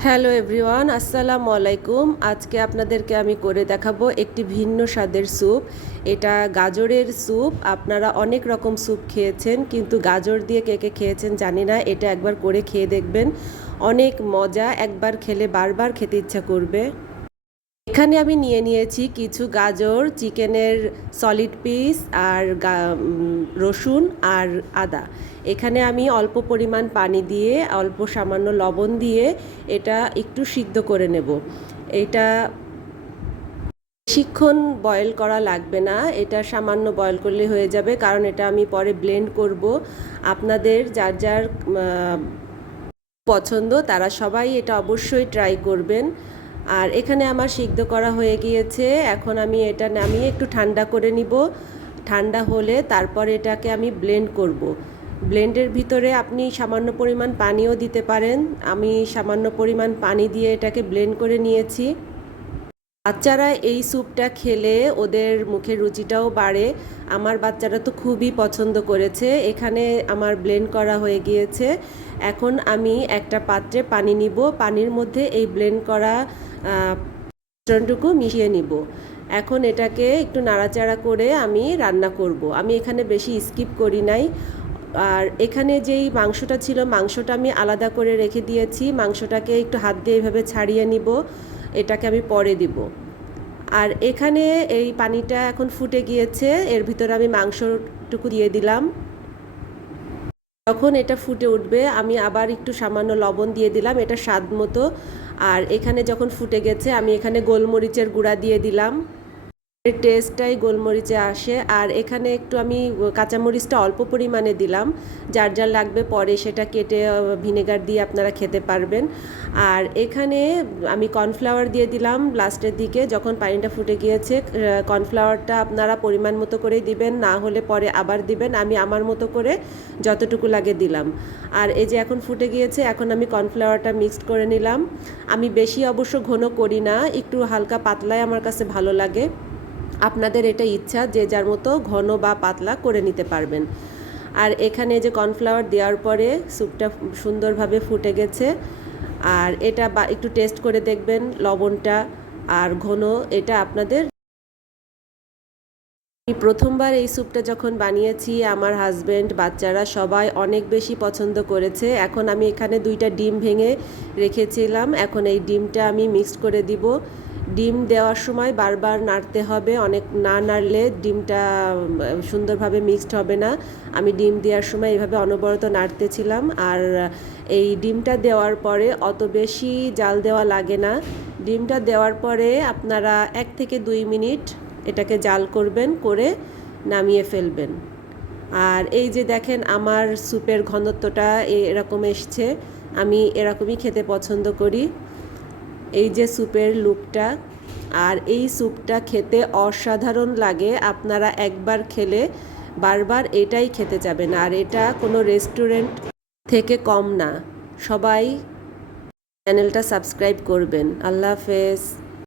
Hello everyone, আসসালামু আলাইকুম। আজকে আপনাদেরকে আমি করে দেখাবো একটি ভিন্ন স্বাদের স্যুপ। এটা গাজরের স্যুপ। আপনারা অনেক রকম স্যুপ খেয়েছেন, কিন্তু গাজর দিয়ে কে কে খেয়েছেন জানি না। এটা একবার করে খেয়ে দেখবেন, অনেক মজা। একবার খেলে বারবার খেতে ইচ্ছা করবে। এখানে আমি নিয়ে নিয়েছি কিছু গাজর, চিকেনের সলিড পিস আর রসুন আর আদা। এখানে আমি অল্প পরিমাণ পানি দিয়ে, অল্প সামান্য লবণ দিয়ে এটা একটু সিদ্ধ করে নেব। এটা বেশিক্ষণ বয়েল করা লাগবে না, এটা সামান্য বয়েল করলে হয়ে যাবে, কারণ এটা আমি পরে ব্লেন্ড করব। আপনাদের যার যার পছন্দ তারা সবাই এটা অবশ্যই ট্রাই করবেন। আর এখানে আমার সিদ্ধ করা হয়ে গিয়েছে। এখন আমি এটা নামিয়ে একটু ঠান্ডা করে নিব। ঠান্ডা হলে তারপর এটাকে আমি ব্লেন্ড করব। ব্লেন্ডের ভিতরে আপনি সামান্য পরিমাণ পানিও দিতে পারেন। আমি সামান্য পরিমাণ পানি দিয়ে এটাকে ব্লেন্ড করে নিয়েছি। বাচ্চারা এই স্যুপটা খেলে ওদের মুখের রুচিটাও বাড়ে। আমার বাচ্চারা তো খুবই পছন্দ করেছে। এখানে আমার ব্লেন্ড করা হয়ে গিয়েছে। এখন আমি একটা পাত্রে পানি নিব, পানির মধ্যে এই ব্লেন্ড করা মিশ্রণটুকু মিশিয়ে নিব। এখন এটাকে একটু নাড়াচাড়া করে আমি রান্না করব। আমি এখানে বেশি স্কিপ করি নাই। আর এখানে যেই মাংসটা ছিল, মাংসটা আমি আলাদা করে রেখে দিয়েছি। মাংসটাকে একটু হাত দিয়ে এইভাবে ছাড়িয়ে নিব, এটাকে আমি পরে দিব। আর এখানে এই পানিটা এখন ফুটে গিয়েছে, এর ভিতরে আমি মাংসটুকু দিয়ে দিলাম। যখন এটা ফুটে উঠবে আমি আবার একটু সামান্য লবণ দিয়ে দিলাম, এটা স্বাদ মতো। আর এখানে যখন ফুটে গেছে আমি এখানে গোলমরিচের গুঁড়া দিয়ে দিলাম। এর টেস্টটাই গোলমরিচে আসে। আর এখানে একটু আমি কাঁচামরিচটা অল্প পরিমাণে দিলাম, যার যার লাগবে পরে সেটা কেটে ভিনেগার দিয়ে আপনারা খেতে পারবেন। আর এখানে আমি কর্নফ্লাওয়ার দিয়ে দিলাম লাস্টের দিকে, যখন পানিটা ফুটে গিয়েছে। কর্নফ্লাওয়ারটা আপনারা পরিমাণ মতো করেই দিবেন, না হলে পরে আবার দিবেন। আমি আমার মতো করে যতটুকু লাগে দিলাম। আর এই যে এখন ফুটে গিয়েছে, এখন আমি কর্নফ্লাওয়ারটা মিক্সড করে নিলাম। আমি বেশি অবশ্য ঘন করি না, একটু হালকা পাতলাই আমার কাছে ভালো লাগে। আপনাদের এটা ইচ্ছা, যে যার মতো ঘন বা পাতলা করে নিতে পারবেন। আর এখানে যে কর্নফ্লাওয়ার দেওয়ার পরে স্যুপটা সুন্দরভাবে ফুটে গেছে। আর এটা একটু টেস্ট করে দেখবেন লবণটা আর ঘন, এটা আপনাদের। আমি প্রথমবার এই স্যুপটা যখন বানিয়েছি, আমার হাজব্যান্ড, বাচ্চারা সবাই অনেক বেশি পছন্দ করেছে। এখন আমি এখানে 2টা ডিম ভেঙে রেখেছিলাম, এখন এই ডিমটা আমি মিক্সড করে দিব। ডিম দেওয়ার সময় বারবার নাড়তে হবে, অনেক না নাড়লে ডিমটা সুন্দরভাবে মিক্সড হবে না। আমি ডিম দেওয়ার সময় এভাবে অনবরত নাড়তেছিলাম। আর এই ডিমটা দেওয়ার পরে অত বেশি জাল দেওয়া লাগে না। ডিমটা দেওয়ার পরে আপনারা 1 থেকে 2 মিনিট এটাকে জাল করবেন, করে নামিয়ে ফেলবেন। আর এই যে দেখেন আমার স্যুপের ঘনত্বটা এরকম এসছে। আমি এরকমই খেতে পছন্দ করি। এই যে স্যুপের লুকটা, আর এই স্যুপটা খেতে অসাধারণ লাগে। আপনারা একবার খেলে বারবার এটাই খেতে যাবেন। আর এটা কোনো রেস্টুরেন্ট থেকে কম না। সবাই চ্যানেলটা সাবস্ক্রাইব করবেন। আল্লাহ হাফেজ।